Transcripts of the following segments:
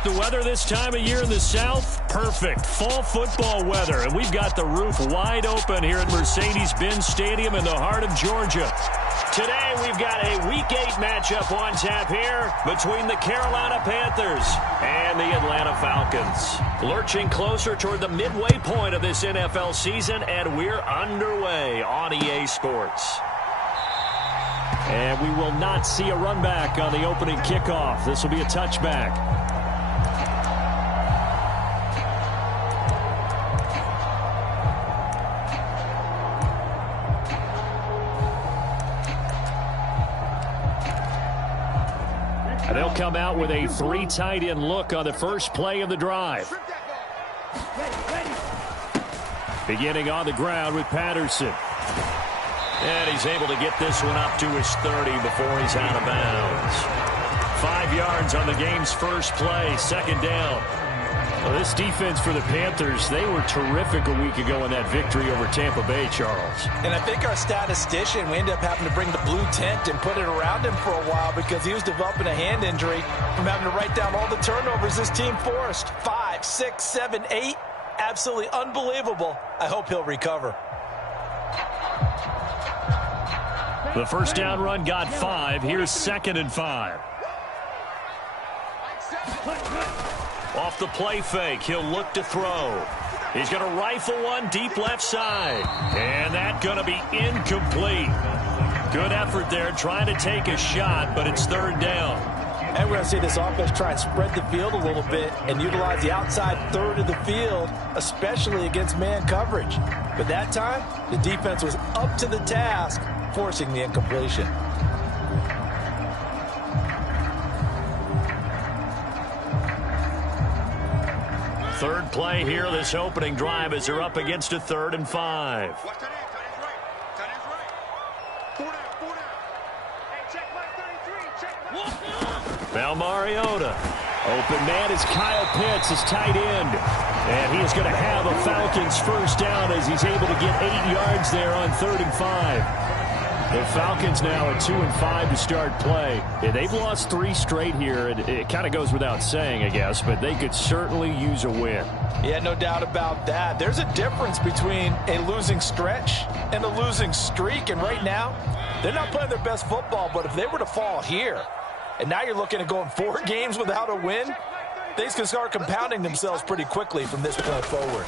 like the weather this time of year in the South? Perfect. Fall football weather. And we've got the roof wide open here at Mercedes-Benz Stadium in the heart of Georgia. Today we've got a Week 8 matchup on tap here between the Carolina Panthers and the Atlanta Falcons. Lurching closer toward the midway point of this NFL season, and we're underway on EA Sports. And we will not see a run back on the opening kickoff. This will be a touchback. And they'll come out with a 3 tight end look on the first play of the drive. Beginning on the ground with Patterson. And he's able to get this one up to his 30 before he's out of bounds. 5 yards on the game's first play, second down. Well, this defense for the Panthers, they were terrific a week ago in that victory over Tampa Bay, Charles. And I think our statistician, we ended up having to bring the blue tent and put it around him for a while because he was developing a hand injury from having to write down all the turnovers this team forced. 5, 6, 7, 8. Absolutely unbelievable. I hope he'll recover. The first down run got 5. Here's 2nd and 5. Off the play fake, he'll look to throw. He's going to rifle one deep left side. And that's going to be incomplete. Good effort there trying to take a shot, but it's 3rd down. And we're going to see this offense try and spread the field a little bit and utilize the outside third of the field, especially against man coverage. But that time, the defense was up to the task, forcing the incompletion. Third play here, this opening drive as they're up against a 3rd and 5. Now Mariota. Open man is Kyle Pitts, his tight end. And he is going to have a Falcons first down as he's able to get 8 yards there on 3rd and 5. The Falcons now at 2 and 5 to start play. Yeah, they've lost 3 straight here. It kind of goes without saying, I guess, but they could certainly use a win. Yeah, no doubt about that. There's a difference between a losing stretch and a losing streak. And right now, they're not playing their best football, but if they were to fall here, and now you're looking at going 4 games without a win, things can start compounding themselves pretty quickly from this point forward.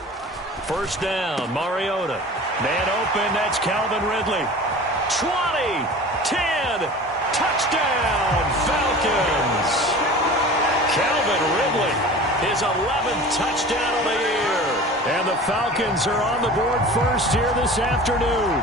First down, Mariota. Man open, that's Calvin Ridley. 20, 10, touchdown, Falcons. Calvin Ridley, his 11th touchdown of the year. And the Falcons are on the board first here this afternoon.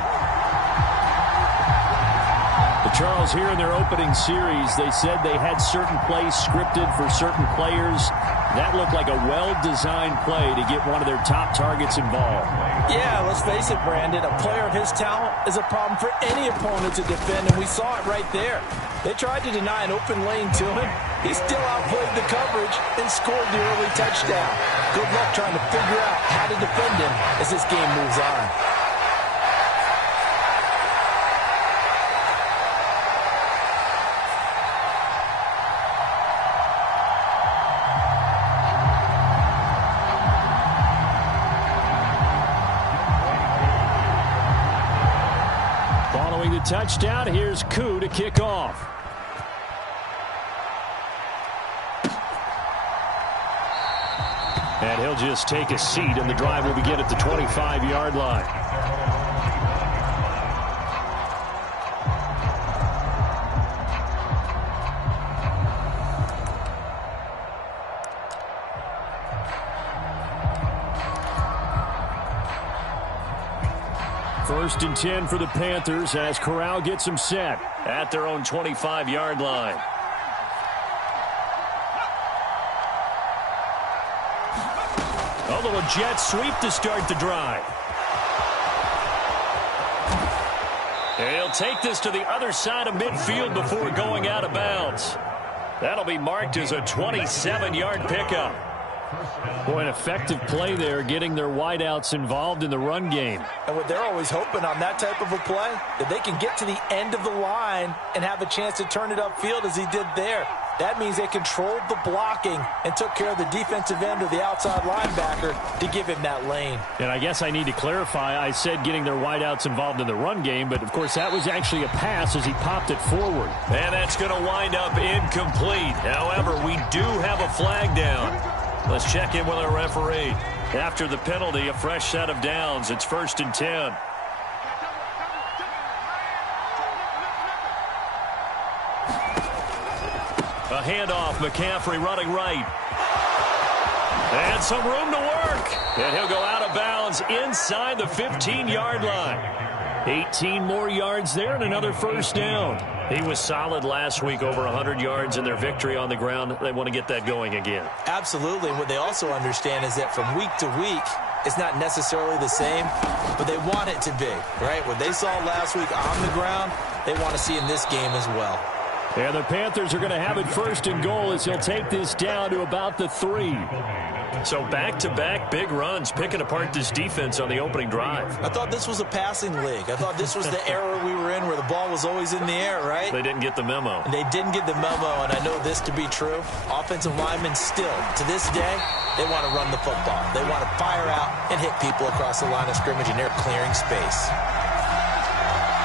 Charles, here in their opening series, they said they had certain plays scripted for certain players. That looked like a well-designed play to get one of their top targets involved. Yeah, let's face it, Brandon. A player of his talent is a problem for any opponent to defend, and we saw it right there. They tried to deny an open lane to him. He still outplayed the coverage and scored the early touchdown. Good luck trying to figure out how to defend him as this game moves on. Touchdown. Here's Koo to kick off. And he'll just take a seat, and the drive will begin at the 25-yard line. First and 10 for the Panthers as Corral gets them set at their own 25-yard line. A little jet sweep to start the drive. And he'll take this to the other side of midfield before going out of bounds. That'll be marked as a 27-yard pickup. Boy, an effective play there, getting their wideouts involved in the run game. And what they're always hoping on that type of a play, that they can get to the end of the line and have a chance to turn it upfield as he did there. That means they controlled the blocking and took care of the defensive end of the outside linebacker to give him that lane. And I guess I need to clarify, I said getting their wideouts involved in the run game, but of course that was actually a pass as he popped it forward. And that's going to wind up incomplete. However, we do have a flag down. Let's check in with our referee. After the penalty, a fresh set of downs. It's 1st and 10. A handoff, McCaffrey running right. And some room to work. And he'll go out of bounds inside the 15-yard line. 18 more yards there and another first down. He was solid last week, over 100 yards in their victory on the ground. They want to get that going again. Absolutely. What they also understand is that from week to week, it's not necessarily the same, but they want it to be, right? What they saw last week on the ground, they want to see in this game as well. And the Panthers are going to have it 1st and goal as he'll take this down to about the 3. So back-to-back big runs, picking apart this defense on the opening drive. I thought this was a passing league. I thought this was the era we were in where the ball was always in the air, right? They didn't get the memo. And they didn't get the memo, and I know this to be true. Offensive linemen still, to this day, they want to run the football. They want to fire out and hit people across the line of scrimmage, and they're clearing space.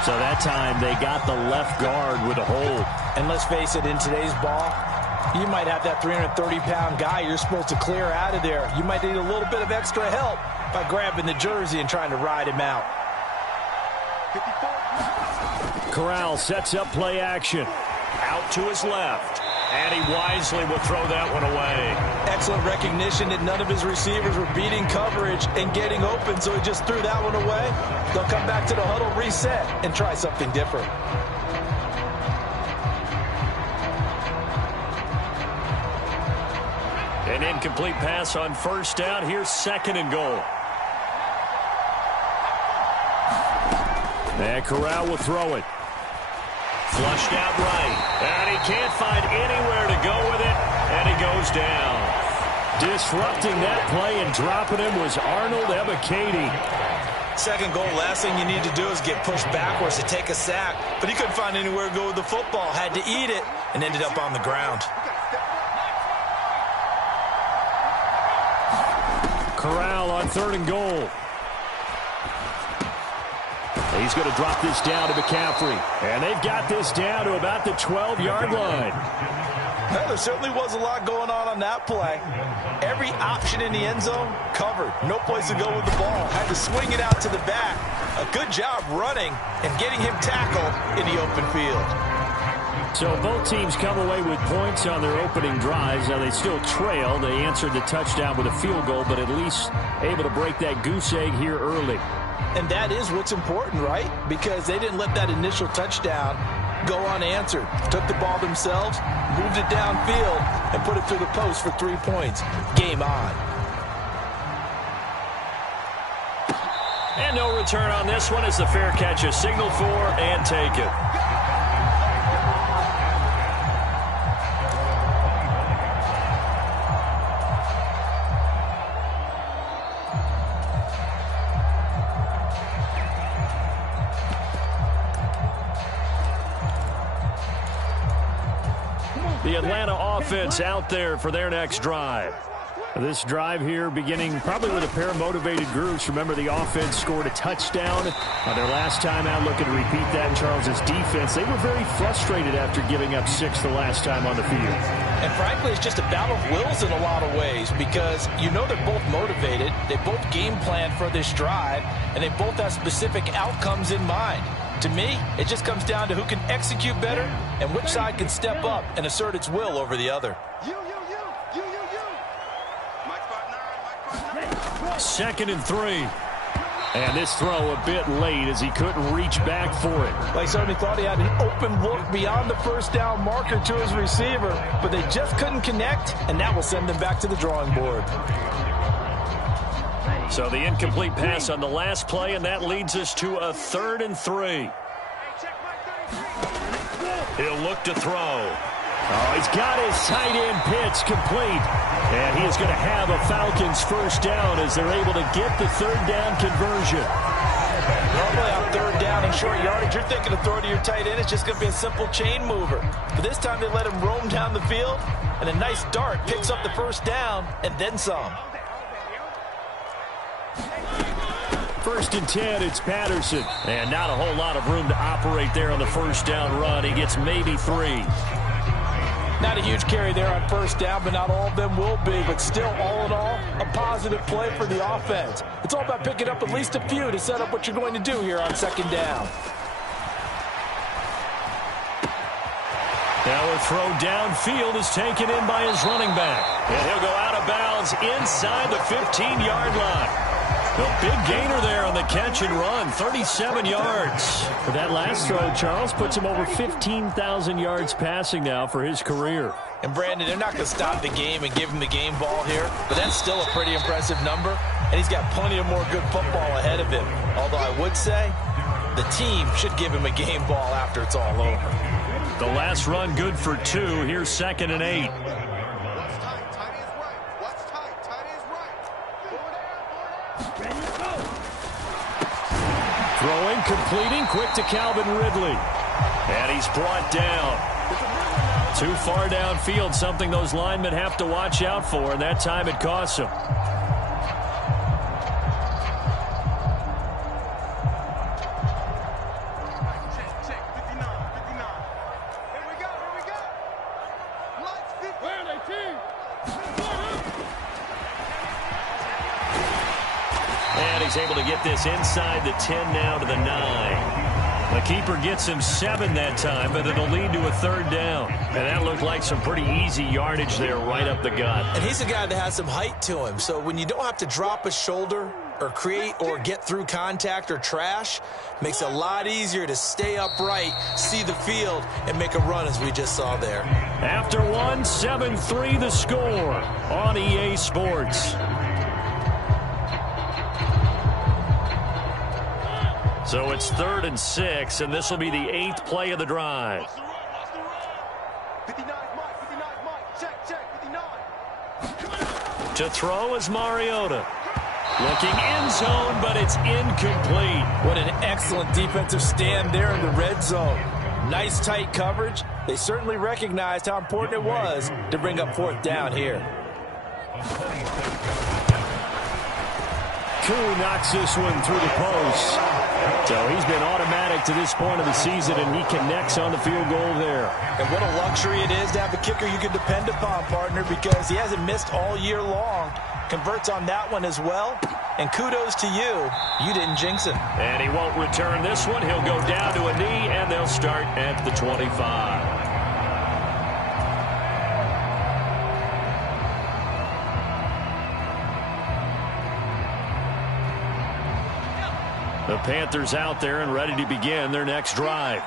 So that time they got the left guard with a hold. And let's face it, in today's ball, you might have that 330-pound guy you're supposed to clear out of there. You might need a little bit of extra help by grabbing the jersey and trying to ride him out. Corral sets up play action. Out to his left. And he wisely will throw that one away. Excellent recognition that none of his receivers were beating coverage and getting open, so he just threw that one away. They'll come back to the huddle, reset, and try something different. An incomplete pass on first down. Here's 2nd and goal. And Corral will throw it. Flushed out right. And he can't find anywhere to go with it. And he goes down. Disrupting that play and dropping him was Arnold Ebiketie. 2nd goal, last thing you need to do is get pushed backwards to take a sack. But he couldn't find anywhere to go with the football. Had to eat it and ended up on the ground. Corral on 3rd and goal. He's going to drop this down to McCaffrey. And they've got this down to about the 12-yard line. Well, there certainly was a lot going on that play. Every option in the end zone covered. No place to go with the ball. Had to swing it out to the back. A good job running and getting him tackled in the open field. So both teams come away with points on their opening drives. Now they still trail. They answered the touchdown with a field goal, but at least able to break that goose egg here early. And that is what's important, right? Because they didn't let that initial touchdown go unanswered. Took the ball themselves, moved it downfield, and put it through the post for 3 points. Game on. And no return on this one as the fair catch is signaled for and taken. The Atlanta offense out there for their next drive. This drive here beginning probably with a pair of motivated groups. Remember, the offense scored a touchdown on their last time out. Looking to repeat that in Charles's defense. They were very frustrated after giving up 6 the last time on the field. And frankly, it's just a battle of wills in a lot of ways because you know they're both motivated. They both game plan for this drive, and they both have specific outcomes in mind. To me, it just comes down to who can execute better and which side can step up and assert its will over the other. 2nd and 3. And this throw a bit late as he couldn't reach back for it. Like somebody thought he had an open look beyond the first down marker to his receiver, but they just couldn't connect, and that will send them back to the drawing board. So the incomplete pass on the last play, and that leads us to a 3rd and 3. He'll look to throw. Oh, he's got his tight end pitch complete. And he is going to have a Falcons first down as they're able to get the 3rd down conversion. Normally I'm third down and short yardage, you're thinking of throwing to your tight end. It's just going to be a simple chain mover. But this time they let him roam down the field, and a nice dart picks up the first down and then some. 1st and 10, it's Patterson. And not a whole lot of room to operate there on the first down run. He gets maybe 3. Not a huge carry there on first down, but not all of them will be. But still, all in all, a positive play for the offense. It's all about picking up at least a few to set up what you're going to do here on second down. Now a throw downfield is taken in by his running back. And he'll go out of bounds inside the 15-yard line. A big gainer there on the catch and run, 37 yards. But that last throw, Charles, puts him over 15,000 yards passing now for his career. And, Brandon, they're not going to stop the game and give him the game ball here, but that's still a pretty impressive number, and he's got plenty of more good football ahead of him. Although I would say the team should give him a game ball after it's all over. The last run good for 2. Here's 2nd and 8. Throwing, completing, quick to Calvin Ridley. And he's brought down. Too far downfield, something those linemen have to watch out for, and that time it costs him. He's able to get this inside the 10 now to the 9. The keeper gets him 7 that time, but it'll lead to a 3rd down. And that looked like some pretty easy yardage there right up the gut. And he's a guy that has some height to him. So when you don't have to drop a shoulder or create or get through contact or trash, makes it a lot easier to stay upright, see the field, and make a run as we just saw there. After 1, 7-3 the score on EA Sports. So it's 3rd and 6, and this will be the 8th play of the drive. 59, Mike, 59, Mike, check, 59. To throw is Mariota. Looking end zone, but it's incomplete. What an excellent defensive stand there in the red zone. Nice tight coverage. They certainly recognized how important it was to bring up 4th down here. Koo knocks this one through the post. So he's been automatic to this point of the season, and he connects on the field goal there. And what a luxury it is to have a kicker you can depend upon, partner, because he hasn't missed all year long. Converts on that one as well. And kudos to you. You didn't jinx him. And he won't return this one. He'll go down to a knee, and they'll start at the 25. The Panthers out there and ready to begin their next drive.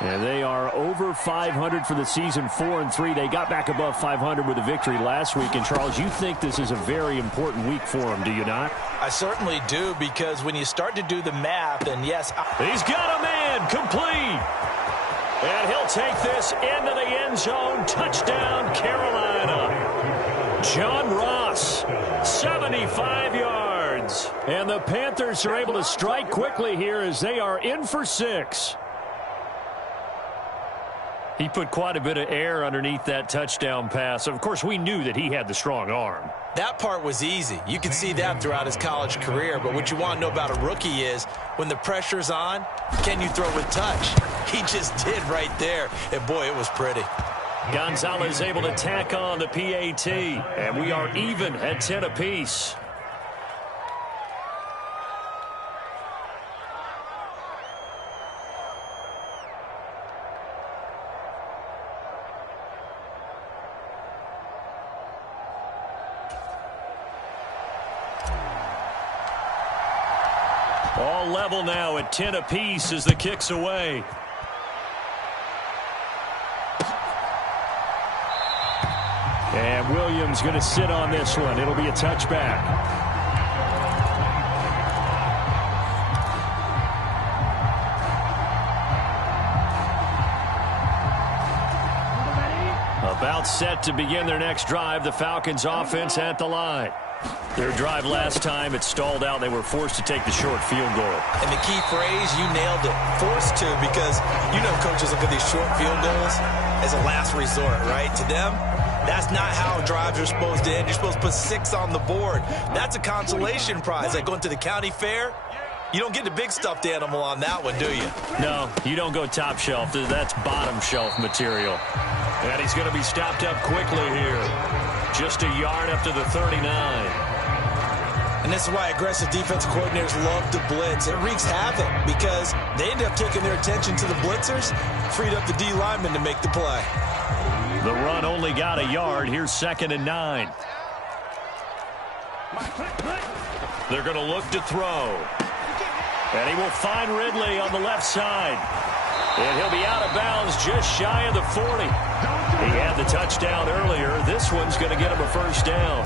And they are over 500 for the season, 4-3. They got back above 500 with a victory last week. And, Charles, you think this is a very important week for them, do you not? I certainly do, because when you start to do the math, and yes. He's got a man, complete. And he'll take this into the end zone. Touchdown, Carolina. John Ross, 75 yards. And the Panthers are able to strike quickly here as they are in for 6. He put quite a bit of air underneath that touchdown pass. Of course, we knew that he had the strong arm. That part was easy. You can see that throughout his college career. But what you want to know about a rookie is when the pressure's on, can you throw with touch? He just did right there. And, boy, it was pretty. Gonzalez able to tack on the PAT. And we are even at 10 apiece. All level now at 10 apiece as the kick's away. And Williams going to sit on this one. It'll be a touchback. About set to begin their next drive. The Falcons offense at the line. Their drive last time, it stalled out. They were forced to take the short field goal. And the key phrase, you nailed it, forced to, because you know coaches look at these short field goals as a last resort, right? To them, that's not how drives are supposed to end. You're supposed to put 6 on the board. That's a consolation prize. Like going to the county fair, you don't get the big stuffed animal on that one, do you? No, you don't go top shelf. That's bottom shelf material. And he's going to be stopped up quickly here. Just a yard up to the 39. And this is why aggressive defense coordinators love to blitz. It wreaks havoc because they end up taking their attention to the blitzers, freed up the D lineman to make the play. The run only got a yard. Here's 2nd and 9. They're going to look to throw. And he will find Ridley on the left side. And he'll be out of bounds just shy of the 40. He had the touchdown earlier. This one's going to get him a first down.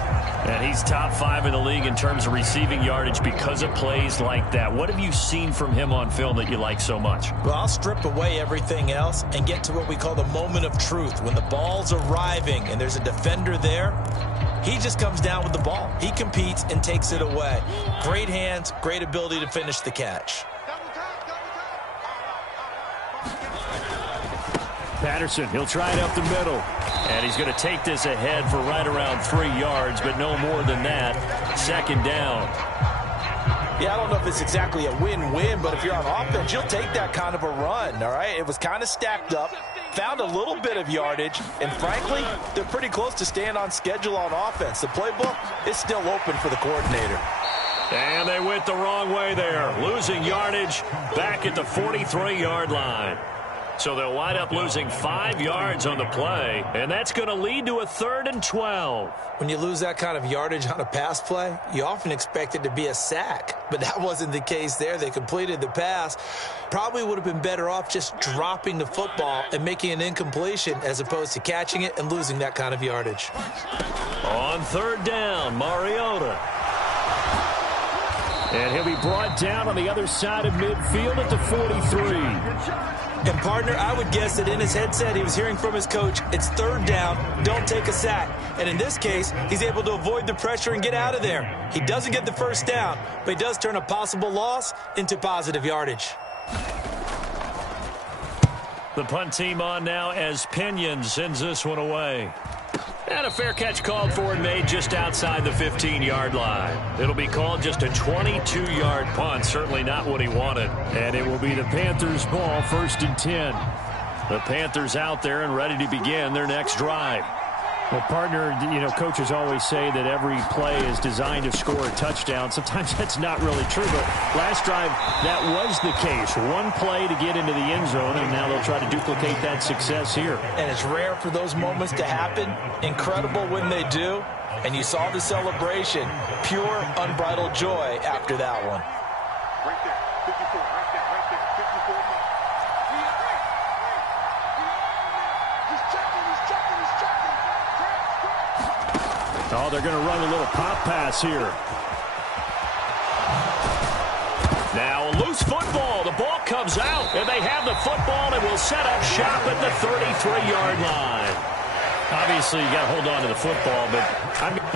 And he's top 5 in the league in terms of receiving yardage because of plays like that. What have you seen from him on film that you like so much? Well, I'll strip away everything else and get to what we call the moment of truth. When the ball's arriving and there's a defender there, he just comes down with the ball. He competes and takes it away. Great hands, great ability to finish the catch. Patterson, he'll try it up the middle. And he's going to take this ahead for right around 3 yards, but no more than that. 2nd down. Yeah, I don't know if it's exactly a win-win, but if you're on offense, you'll take that kind of a run, all right? It was kind of stacked up, found a little bit of yardage, and frankly, they're pretty close to staying on schedule on offense. The playbook is still open for the coordinator. And they went the wrong way there, losing yardage back at the 43-yard line. So they'll wind up losing 5 yards on the play, and that's going to lead to a 3rd and 12. When you lose that kind of yardage on a pass play, you often expect it to be a sack, but that wasn't the case there. They completed the pass. Probably would have been better off just dropping the football and making an incompletion as opposed to catching it and losing that kind of yardage. On 3rd down, Mariota. And he'll be brought down on the other side of midfield at the 43. And, partner, I would guess that in his headset he was hearing from his coach, it's 3rd down, don't take a sack. And in this case, he's able to avoid the pressure and get out of there. He doesn't get the first down, but he does turn a possible loss into positive yardage. The punt team on now as Pinion sends this one away. And a fair catch called for and made just outside the 15-yard line. It'll be called just a 22-yard punt, certainly not what he wanted. And it will be the Panthers' ball, 1st and 10. The Panthers out there and ready to begin their next drive. Well, partner, you know, coaches always say that every play is designed to score a touchdown. Sometimes that's not really true, but last drive, that was the case. One play to get into the end zone, and now they'll try to duplicate that success here. And it's rare for those moments to happen. Incredible when they do. And you saw the celebration. Pure, unbridled joy after that one. Right there, 54, right there, 54 more. He's checking. Oh, they're going to run a little pop pass here. Now a loose football. The ball comes out, and they have the football and will set up shop at the 33-yard line. Obviously, you got to hold on to the football,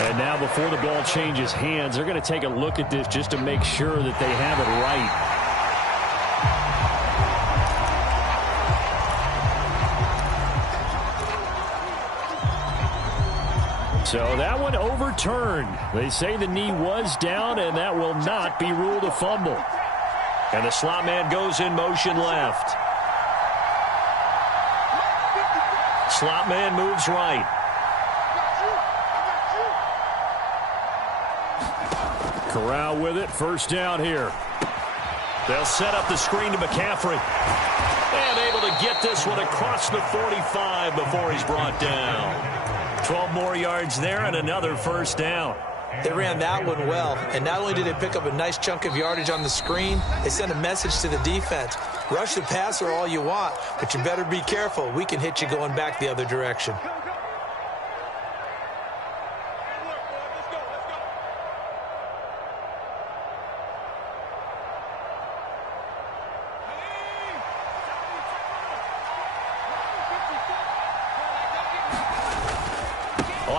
and now before the ball changes hands, they're going to take a look at this just to make sure that they have it right. So that one overturned. They say the knee was down, and that will not be ruled a fumble. And the slot man goes in motion left. Slot man moves right. Corral with it. 1st down here. They'll set up the screen to McCaffrey. And able to get this one across the 45 before he's brought down. 12 more yards there and another 1st down. They ran that one well, and not only did they pick up a nice chunk of yardage on the screen, they sent a message to the defense. Rush the passer all you want, but you better be careful. We can hit you going back the other direction.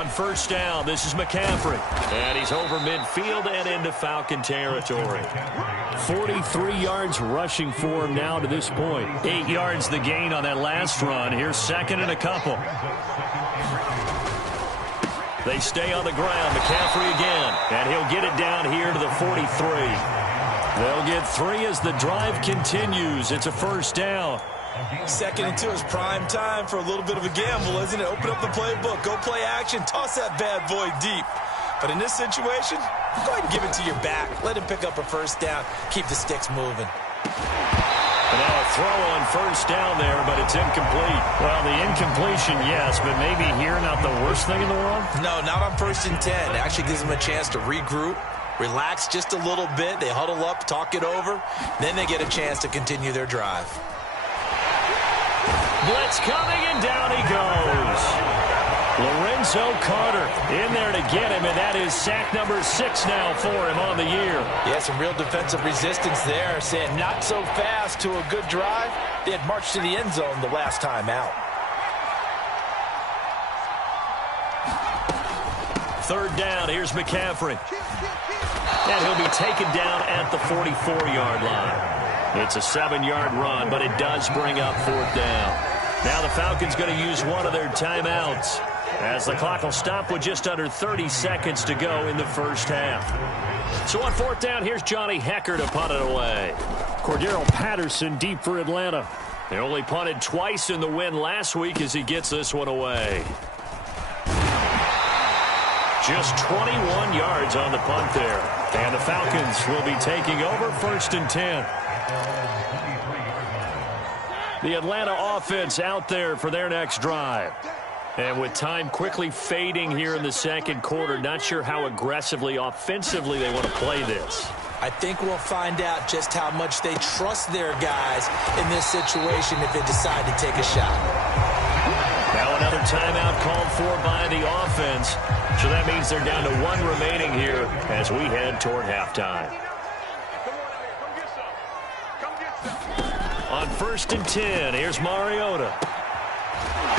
On first down, this is McCaffrey. And he's over midfield and into Falcon territory. 43 yards rushing for him now to this point. 8 yards the gain on that last run. Here's second and a couple. They stay on the ground. McCaffrey again. And he'll get it down here to the 43. They'll get 3 as the drive continues. It's a first down. 2nd and 2 is prime time for a little bit of a gamble, isn't it? Open up the playbook. Go play action. Toss that bad boy deep. But in this situation, go ahead and give it to your back. Let him pick up a first down. Keep the sticks moving. And now a throw on first down there, but it's incomplete. Well, the incompletion, yes, but maybe here not the worst thing in the world? No, not on 1st and 10. It actually gives them a chance to regroup, relax just a little bit. They huddle up, talk it over. Then they get a chance to continue their drive. Blitz coming, and down he goes. Lorenzo Carter in there to get him, and that is sack number 6 now for him on the year. Yeah, some real defensive resistance there, saying not so fast to a good drive. They had marched to the end zone the last time out. 3rd down, here's McCaffrey. And he'll be taken down at the 44-yard line. It's a 7-yard run, but it does bring up 4th down. Now the Falcons going to use one of their timeouts, as the clock will stop with just under 30 seconds to go in the first half. So on 4th down, here's Johnny Hekker to punt it away. Cordero Patterson deep for Atlanta. They only punted twice in the win last week as he gets this one away. Just 21 yards on the punt there. And the Falcons will be taking over 1st and 10. The Atlanta offense out there for their next drive. And with time quickly fading here in the 2nd quarter, not sure how aggressively, offensively they want to play this. I think we'll find out just how much they trust their guys in this situation if they decide to take a shot. Now another timeout called for by the offense. So that means they're down to 1 remaining here as we head toward halftime. On 1st and 10, here's Mariota.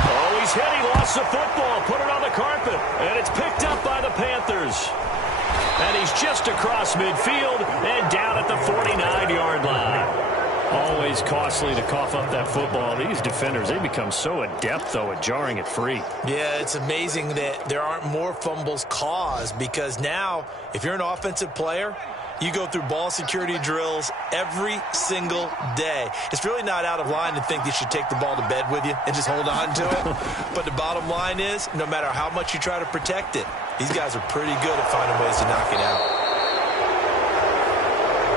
Oh, he's hit. He lost the football. Put it on the carpet. And it's picked up by the Panthers. And he's just across midfield and down at the 49-yard line. Always costly to cough up that football. These defenders, they become so adept, though, at jarring it free. Yeah, it's amazing that there aren't more fumbles caused, because now, if you're an offensive player, you go through ball security drills every single day. It's really not out of line to think you should take the ball to bed with you and just hold on to it. But the bottom line is, no matter how much you try to protect it, these guys are pretty good at finding ways to knock it out.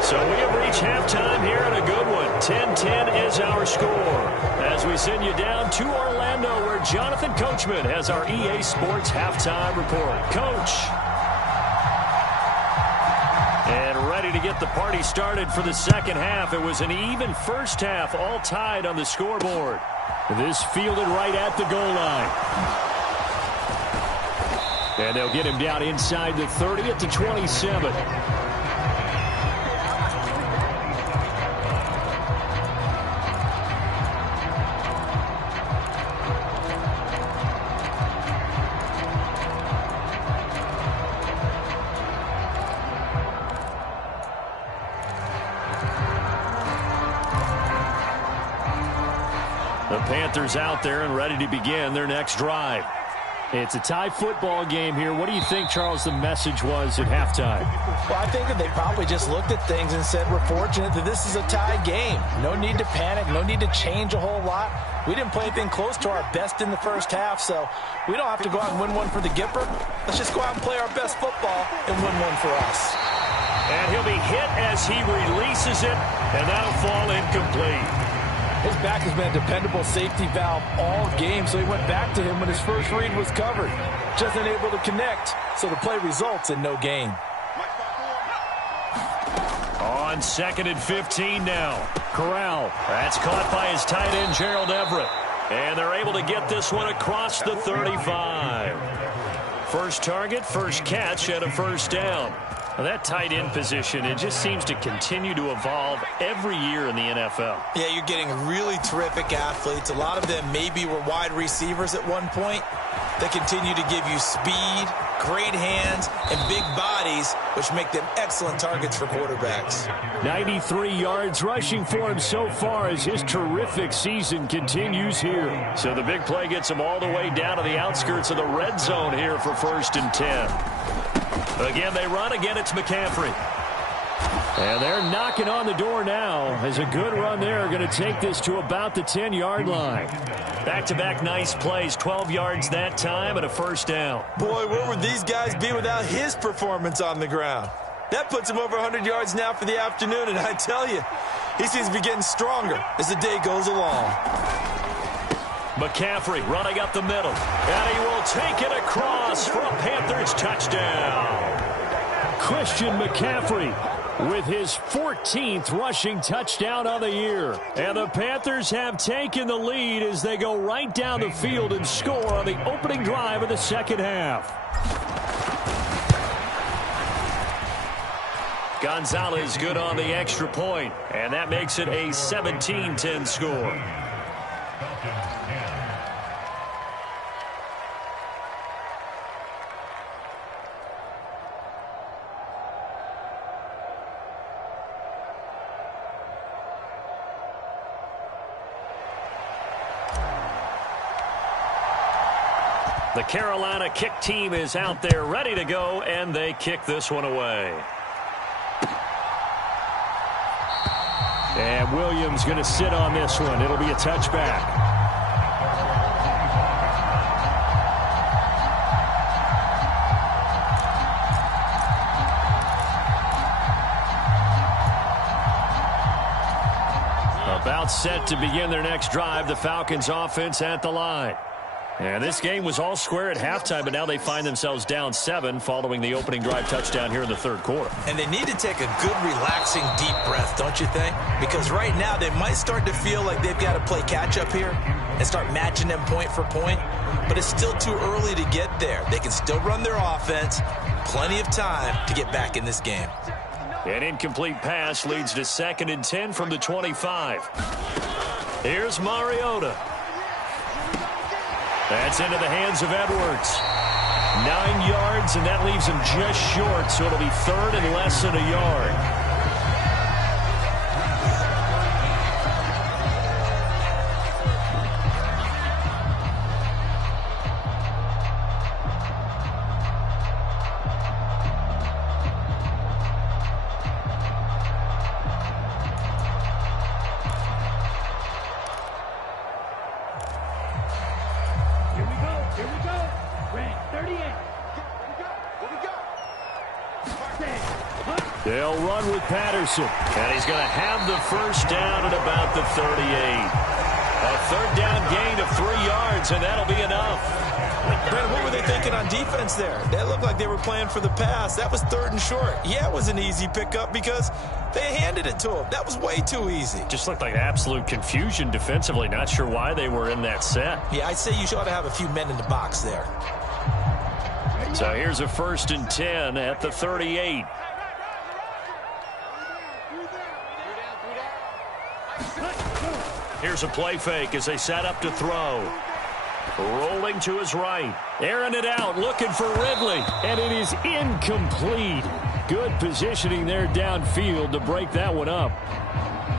So we have reached halftime here in a good one. 10-10 is our score as we send you down to Orlando, where Jonathan Coachman has our EA Sports halftime report. Coach. And ready to get the party started for the 2nd half. It was an even first half, all tied on the scoreboard. This fielded right at the goal line. And they'll get him down inside the 30 at the 27. The Panthers out there and ready to begin their next drive. It's a tie football game here. What do you think, Charles, the message was at halftime? Well, I think that they probably just looked at things and said, we're fortunate that this is a tie game. No need to panic. No need to change a whole lot. We didn't play anything close to our best in the first half, so we don't have to go out and win one for the Gipper. Let's just go out and play our best football and win one for us. And he'll be hit as he releases it, and that'll fall incomplete. His back has been a dependable safety valve all game, so he went back to him when his first read was covered. Just unable to connect, so the play results in no gain. On 2nd and 15 now. Corral. That's caught by his tight end, Gerald Everett. And they're able to get this one across the 35. First target, first catch, and a first down. Well, that tight end position, it just seems to continue to evolve every year in the NFL. Yeah, you're getting really terrific athletes. A lot of them maybe were wide receivers at one point. They continue to give you speed, great hands, and big bodies, which make them excellent targets for quarterbacks. 93 yards rushing for him so far as his terrific season continues here. So the big play gets him all the way down to the outskirts of the red zone here for 1st and 10. Again, they run. Again, it's McCaffrey. And they're knocking on the door now as a good run there. Going to take this to about the 10-yard line. Back-to-back nice plays, 12 yards that time and a 1st down. Boy, where would these guys be without his performance on the ground? That puts him over 100 yards now for the afternoon, and I tell you, he seems to be getting stronger as the day goes along. McCaffrey running up the middle, and he will take it across for a Panthers touchdown. Christian McCaffrey with his 14th rushing touchdown of the year. And the Panthers have taken the lead as they go right down the field and score on the opening drive of the second half. Gonzalez good on the extra point, and that makes it a 17-10 score. The Carolina kick team is out there ready to go, and they kick this one away. And Williams going to sit on this one. It'll be a touchback. About set to begin their next drive. The Falcons offense at the line. And this game was all square at halftime, but now they find themselves down 7 following the opening drive touchdown here in the 3rd quarter. And they need to take a good, relaxing, deep breath, don't you think? Because right now they might start to feel like they've got to play catch-up here and start matching them point for point. But it's still too early to get there. They can still run their offense. Plenty of time to get back in this game. An incomplete pass leads to 2nd and 10 from the 25. Here's Mariota. That's into the hands of Edwards. 9 yards, and that leaves him just short, so it'll be 3rd and less than a yard. They'll run with Patterson. And he's going to have the 1st down at about the 38. A 3rd down gain of 3 yards, and that'll be enough. Brandon, what were they thinking on defense there? They looked like they were playing for the pass. That was 3rd and short. Yeah, it was an easy pickup because they handed it to him. That was way too easy. Just looked like absolute confusion defensively. Not sure why they were in that set. Yeah, I'd say you ought to have a few men in the box there. So here's a 1st and 10 at the 38. Here's a play fake as they set up to throw. Rolling to his right. Airing it out, looking for Ridley. And it is incomplete. Good positioning there downfield to break that one up.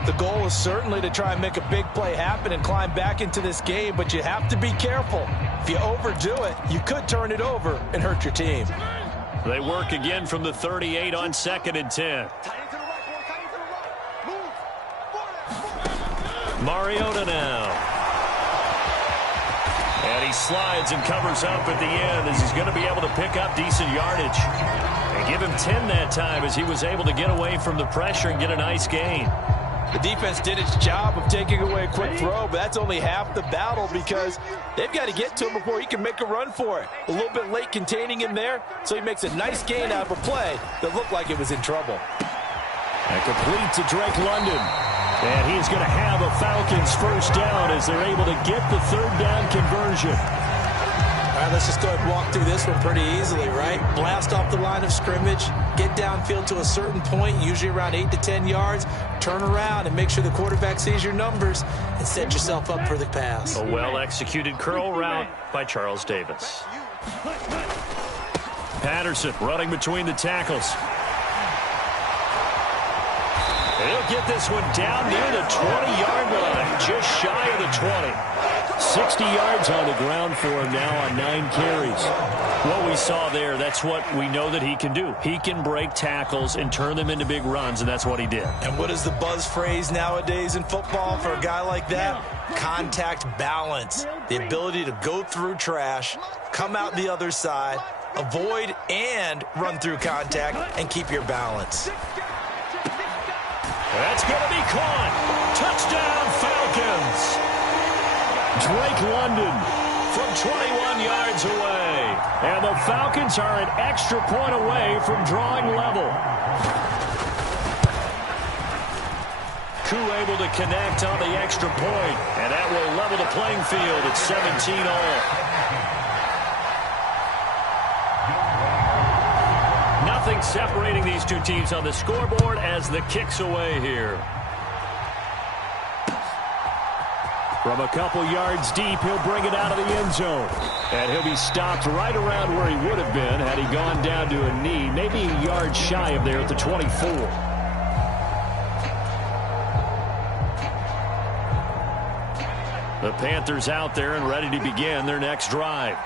The goal is certainly to try and make a big play happen and climb back into this game, but you have to be careful. If you overdo it, you could turn it over and hurt your team. They work again from the 38 on 2nd and 10. Mariota now. And he slides and covers up at the end as he's going to be able to pick up decent yardage. And give him 10 that time as he was able to get away from the pressure and get a nice gain. The defense did its job of taking away a quick throw, but that's only half the battle because they've got to get to him before he can make a run for it. A little bit late containing him there, so he makes a nice gain out of a play that looked like it was in trouble. And complete to Drake London. And he's going to have a Falcons 1st down as they're able to get the 3rd down conversion. All right, let's just go ahead and walk through this one pretty easily, right? Blast off the line of scrimmage, get downfield to a certain point, usually around 8 to 10 yards, turn around and make sure the quarterback sees your numbers and set yourself up for the pass. A well-executed curl route by Charles Davis. Patterson running between the tackles. He'll get this one down near the 20-yard line, just shy of the 20. 60 yards on the ground for him now on 9 carries. What we saw there, that's what we know that he can do. He can break tackles and turn them into big runs, and that's what he did. And what is the buzz phrase nowadays in football for a guy like that? Contact balance. The ability to go through trash, come out the other side, avoid and run through contact, and keep your balance. That's going to be caught. Touchdown, Falcons. Drake London from 21 yards away. And the Falcons are an extra point away from drawing level. Koo able to connect on the extra point, and that will level the playing field at 17 all. Nothing separating these two teams on the scoreboard as the kick's away here. From a couple yards deep, he'll bring it out of the end zone. And he'll be stopped right around where he would have been had he gone down to a knee, maybe a yard shy of there at the 24. The Panthers out there and ready to begin their next drive.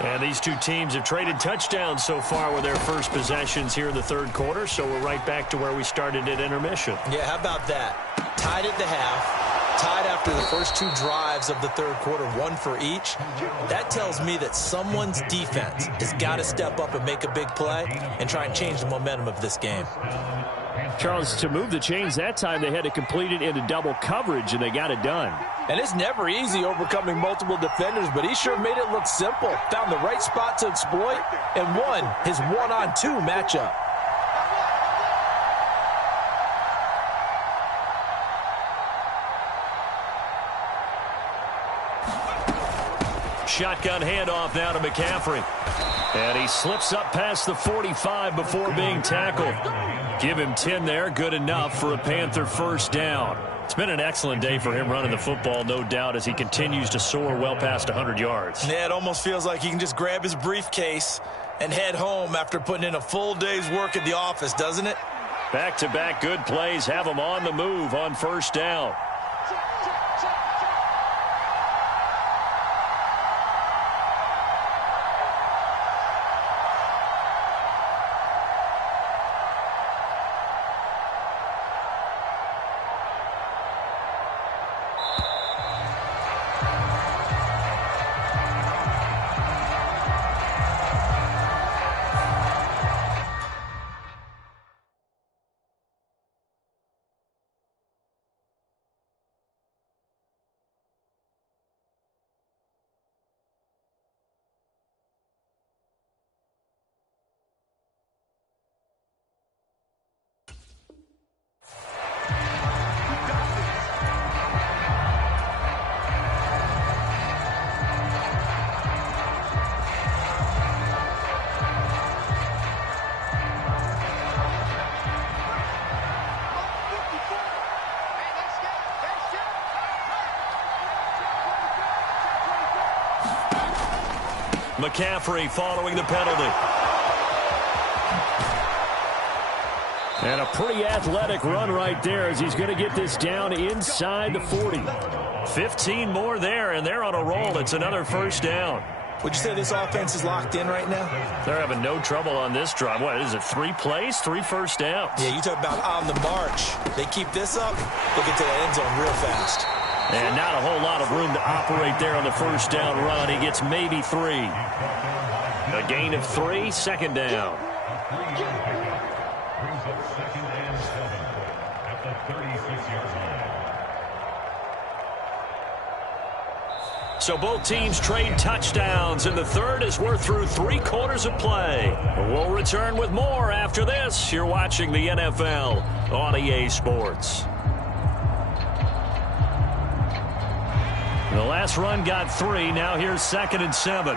And these two teams have traded touchdowns so far with their first possessions here in the third quarter, so we're right back to where we started at intermission. Yeah, how about that? Tied at the half. Tied after the first 2 drives of the third quarter, 1 for each. That tells me that someone's defense has got to step up and make a big play and try and change the momentum of this game. Charles, to move the chains that time, they had to complete it into double coverage, and they got it done. And it's never easy overcoming multiple defenders, but he sure made it look simple. Found the right spot to exploit and won his 1-on-2 matchup. Shotgun handoff now to McCaffrey. And he slips up past the 45 before being tackled. Give him 10 there, good enough for a Panther first down. It's been an excellent day for him running the football, no doubt, as he continues to soar well past 100 yards. Yeah, it almost feels like he can just grab his briefcase and head home after putting in a full day's work at the office, doesn't it? Back-to-back good plays have him on the move on first down. McCaffrey following the penalty. And a pretty athletic run right there as he's going to get this down inside the 40. 15 more there, and they're on a roll. It's another first down. Would you say this offense is locked in right now? They're having no trouble on this drive. What is it, 3 plays, 3 first downs? Yeah, you talk about on the march. They keep this up, they'll get to the end zone real fast. And not a whole lot of room to operate there on the first down run. He gets maybe 3. A gain of 3, second down. So both teams trade touchdowns in the third as we're through 3 quarters of play. We'll return with more after this. You're watching the NFL on EA Sports. The last run got 3. Now here's 2nd and 7.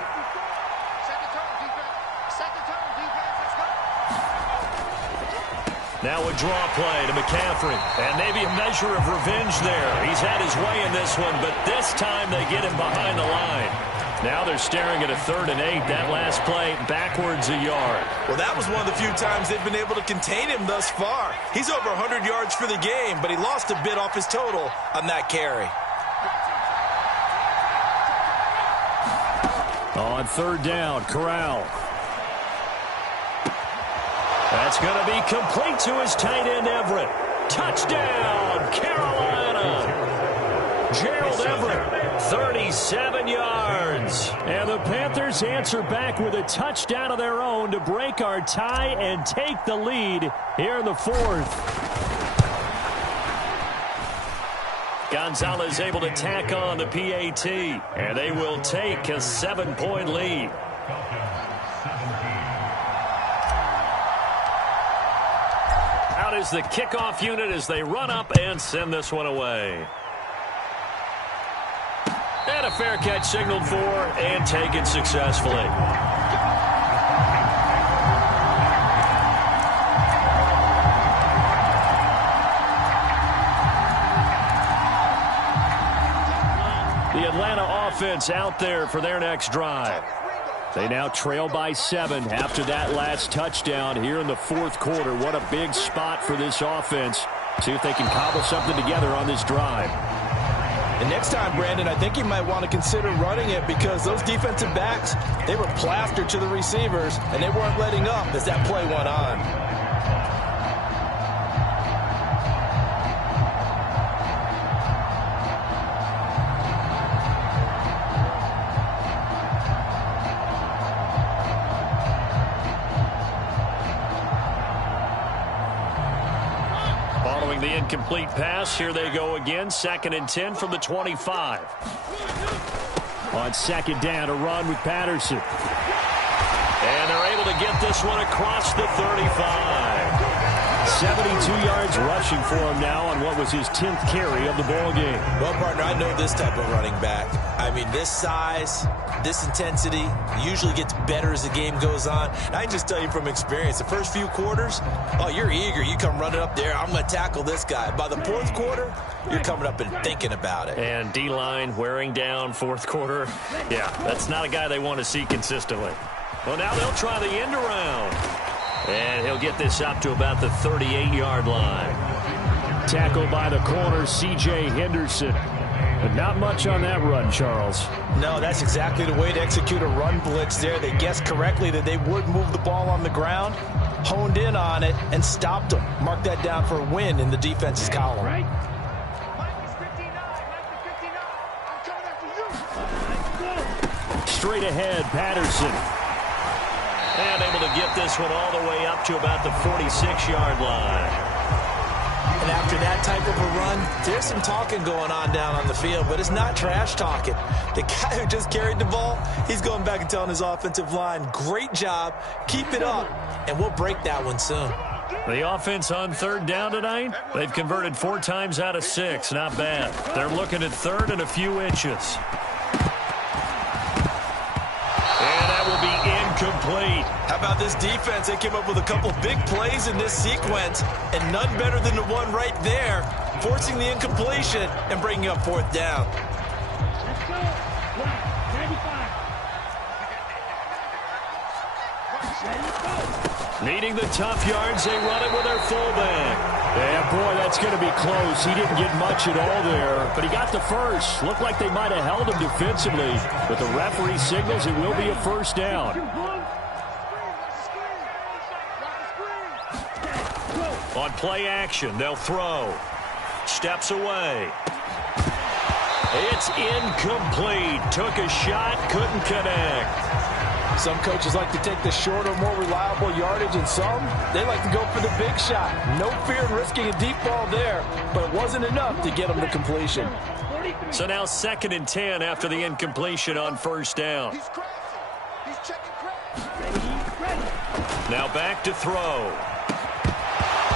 draw play to McCaffrey. And maybe a measure of revenge there. He's had his way in this one, but this time they get him behind the line. Now they're staring at a 3rd and 8. That last play backwards a yard. Well, that was one of the few times they've been able to contain him thus far. He's over 100 yards for the game, but he lost a bit off his total on that carry. On 3rd down, Corral. That's going to be complete to his tight end, Everett. Touchdown, Carolina. Gerald Everett, 37 yards. And the Panthers answer back with a touchdown of their own to break our tie and take the lead here in the 4th. Gonzalez able to tack on the PAT, and they will take a 7-point lead. Out is the kickoff unit as they run up and send this one away. And a fair catch signaled for and taken successfully. The Atlanta offense out there for their next drive. They now trail by 7 after that last touchdown here in the 4th quarter. What a big spot for this offense. See if they can cobble something together on this drive. And next time, Brandon, I think you might want to consider running it because those defensive backs, they were plastered to the receivers, and they weren't letting up as that play went on. The incomplete pass. Here they go again. 2nd and 10 from the 25. On 2nd down, a run with Patterson. And they're able to get this one across the 35. 72 yards rushing for him now on what was his 10th carry of the ball game. Well, partner, I know this type of running back. I mean, this size, this intensity usually gets better as the game goes on. And I can just tell you from experience, the first few quarters, oh, you're eager. You come running up there, I'm going to tackle this guy. By the 4th quarter, you're coming up and thinking about it. And D-line wearing down 4th quarter. Yeah, that's not a guy they want to see consistently. Well, now they'll try the end around. And he'll get this up to about the 38-yard line. Tackled by the corner, C.J. Henderson. But not much on that run, Charles. No, that's exactly the way to execute a run blitz there. They guessed correctly that they would move the ball on the ground, honed in on it, and stopped them. Mark that down for a win in the defense's column. Right. Straight ahead, Patterson. And able to get this one all the way up to about the 46-yard line. And after that type of a run, there's some talking going on down on the field, but it's not trash talking. The guy who just carried the ball, he's going back and telling his offensive line, great job, keep it up, and we'll break that one soon. The offense on 3rd down tonight, they've converted 4 times out of 6. Not bad. They're looking at 3rd and a few inches. Complete. How about this defense? They came up with a couple big plays in this sequence, and none better than the one right there, forcing the incompletion and bringing up 4th down. Needing the tough yards, they run it with their fullback. Yeah, boy, that's going to be close. He didn't get much at all there, but he got the first. Looked like they might have held him defensively, but the referee signals it will be a 1st down. On play action, they'll throw. Steps away. It's incomplete. Took a shot, couldn't connect. Some coaches like to take the shorter, more reliable yardage, and some, they like to go for the big shot. No fear in risking a deep ball there, but it wasn't enough to get them to completion. So now 2nd and 10 after the incompletion on 1st down. Now back to throw.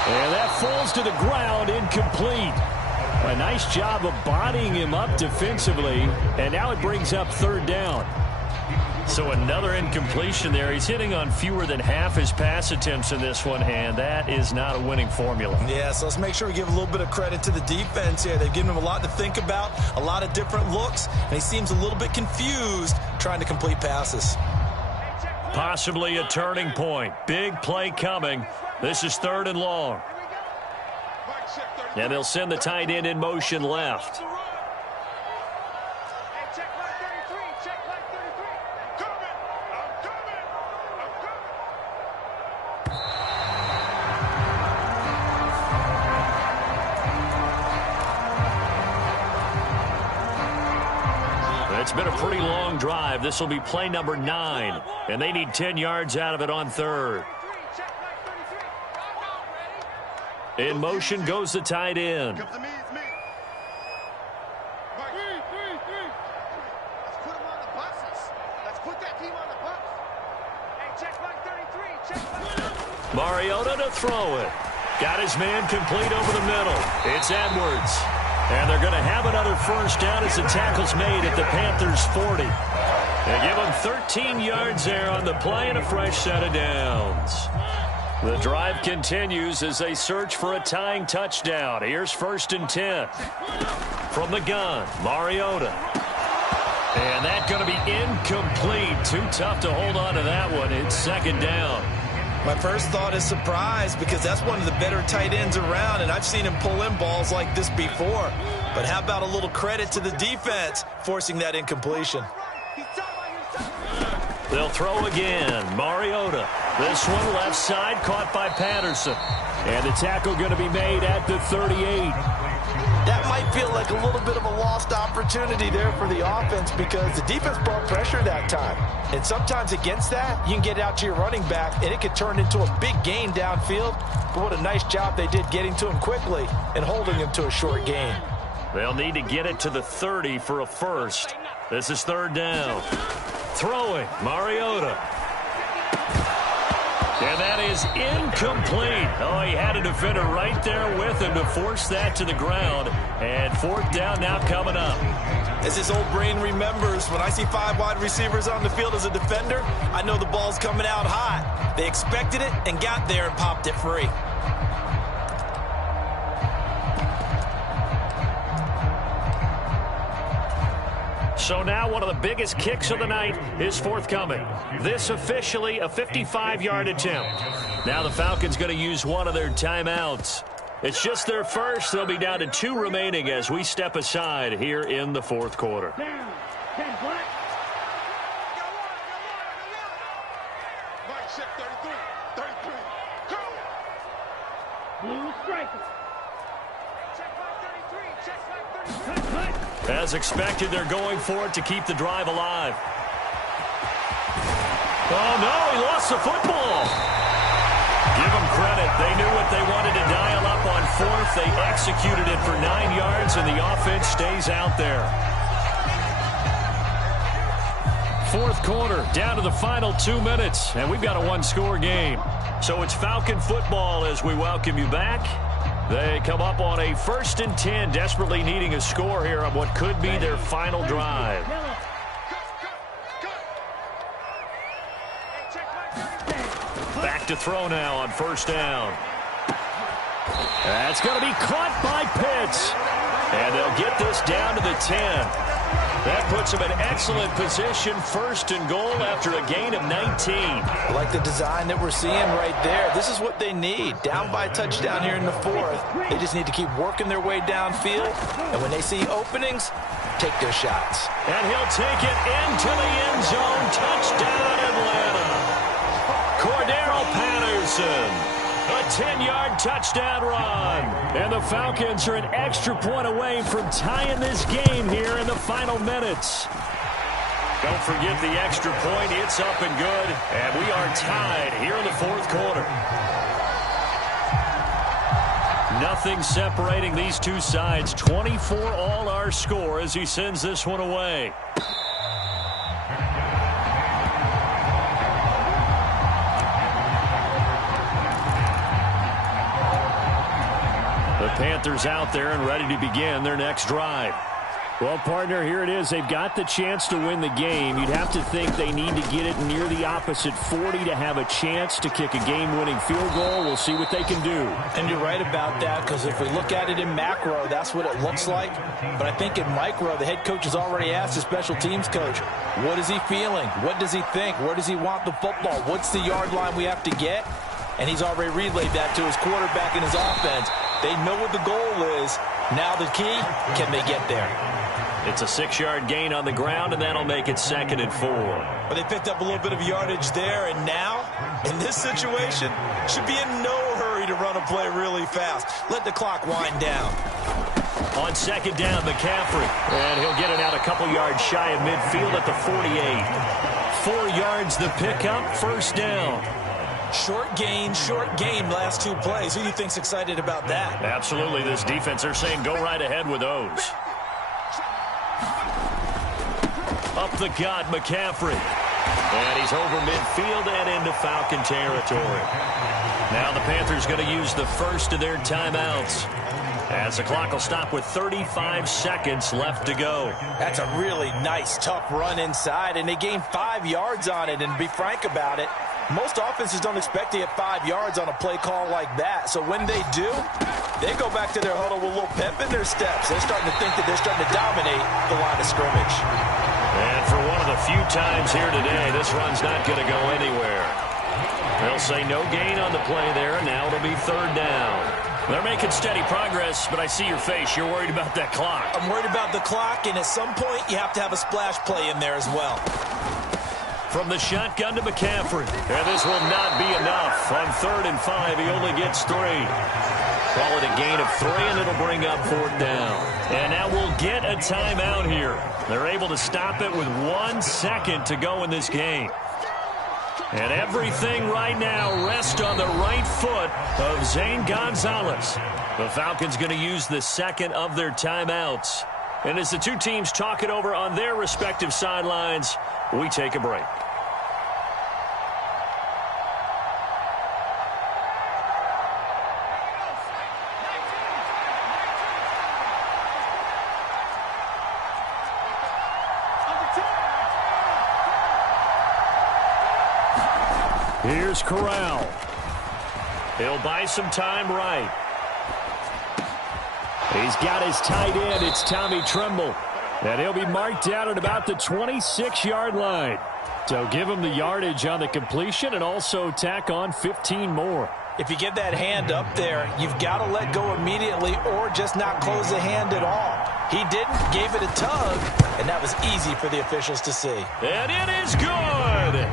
And that falls to the ground, incomplete. A nice job of bodying him up defensively, and now it brings up 3rd down. So another incompletion there. He's hitting on fewer than half his pass attempts in this one, and that is not a winning formula. Yeah, so let's make sure we give a little bit of credit to the defense here. They've given him a lot to think about, a lot of different looks, and he seems a little bit confused trying to complete passes. Possibly a turning point. Big play coming. This is 3rd and long. And they'll send the tight end in motion left. It's been a pretty long drive. This will be play number 9, and they need 10 yards out of it on 3rd. In motion goes the tight end. Let's put him on the buses. Let's put that team on the bus. Hey, check line 33. Check line. Mariota to throw it. Got his man complete over the middle. It's Edwards. And they're going to have another first down as the tackle's made at the Panthers' 40. They give them 13 yards there on the play and a fresh set of downs. The drive continues as they search for a tying touchdown. Here's 1st and 10. From the gun, Mariota. And that's going to be incomplete. Too tough to hold on to that one. It's 2nd down. My first thought is surprise because that's one of the better tight ends around, and I've seen him pull in balls like this before. But how about a little credit to the defense forcing that incompletion? They'll throw again. Mariota. This one left side caught by Patterson. And the tackle going to be made at the 38. That might feel like a little bit of a lost opportunity there for the offense because the defense brought pressure that time. And sometimes against that, you can get out to your running back, and it could turn into a big gain downfield. But what a nice job they did getting to him quickly and holding him to a short gain. They'll need to get it to the 30 for a first. This is 3rd down. Throwing, Mariota. And that is incomplete. Oh, he had a defender right there with him to force that to the ground. And 4th down now coming up. As his old brain remembers, when I see 5 wide receivers on the field as a defender, I know the ball's coming out hot. They expected it and got there and popped it free. So now one of the biggest kicks of the night is forthcoming. This officially a 55-yard attempt. Now the Falcons going to use one of their timeouts. It's just their first. They'll be down to 2 remaining as we step aside here in the 4th quarter. As expected, they're going for it to keep the drive alive. Oh, no, he lost the football. Give them credit. They knew what they wanted to dial up on 4th. They executed it for 9 yards, and the offense stays out there. 4th quarter, down to the final 2 minutes, and we've got a 1-score game. So it's Falcon football as we welcome you back. They come up on a 1st and 10, desperately needing a score here on what could be their final drive. Back to throw now on 1st down. That's going to be caught by Pitts. And they'll get this down to the 10. That puts them in excellent position, 1st and goal after a gain of 19. I like the design that we're seeing right there. This is what they need. Down by a touchdown here in the 4th. They just need to keep working their way downfield. And when they see openings, take their shots. And he'll take it into the end zone. Touchdown, Atlanta. Cordero Patterson. A 10-yard touchdown run. And the Falcons are an extra point away from tying this game here in the final minutes. Don't forget the extra point. It's up and good. And we are tied here in the 4th quarter. Nothing separating these two sides. 24 all our score as he sends this one away. The Panthers out there and ready to begin their next drive. Well, partner, here it is. They've got the chance to win the game. You'd have to think they need to get it near the opposite 40 to have a chance to kick a game-winning field goal. We'll see what they can do. And you're right about that, because if we look at it in macro, that's what it looks like. But I think in micro, the head coach has already asked the special teams coach, what is he feeling? What does he think? Where does he want the football? What's the yard line we have to get? And he's already relayed that to his quarterback and his offense. They know what the goal is. Now the key, can they get there? It's a 6-yard gain on the ground, and that'll make it 2nd and 4. But they picked up a little bit of yardage there, and now, in this situation, should be in no hurry to run a play really fast. Let the clock wind down. On 2nd down, McCaffrey. And he'll get it out a couple yards shy of midfield at the 48. 4 yards the pickup, 1st down. Short gain, last 2 plays. Who do you think's excited about that? Absolutely, this defense, they're saying go right ahead with those. Up the gut, McCaffrey. And he's over midfield and into Falcon territory. Now the Panthers going to use the first of their timeouts, as the clock will stop with 35 seconds left to go. That's a really nice, tough run inside, and they gained 5 yards on it. And to be frank about it, most offenses don't expect to get 5 yards on a play call like that. So when they do, they go back to their huddle with a little pep in their steps. They're starting to think that they're starting to dominate the line of scrimmage. And for one of the few times here today, this run's not going to go anywhere. They'll say no gain on the play there, and now it'll be 3rd down. They're making steady progress, but I see your face. You're worried about that clock. I'm worried about the clock, and at some point, you have to have a splash play in there as well. From the shotgun to McCaffrey. And this will not be enough. On 3rd and 5, he only gets 3. Call it a gain of 3, and it'll bring up 4th down. And now we'll get a timeout here. They're able to stop it with 1 second to go in this game. And everything right now rests on the right foot of Zane Gonzalez. The Falcons going to use the 2nd of their timeouts. And as the two teams talk it over on their respective sidelines, we take a break. Here's Corral. He'll buy some time right. He's got his tight end. It's Tommy Tremble. And he'll be marked down at about the 26-yard line. So give him the yardage on the completion and also tack on 15 more. If you get that hand up there, you've got to let go immediately or just not close the hand at all. He didn't, gave it a tug, and that was easy for the officials to see. And it is good.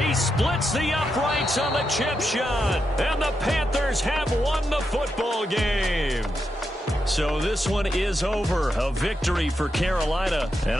He splits the uprights on the chip shot, and the Panthers have won the football game. So this one is over. A victory for Carolina. And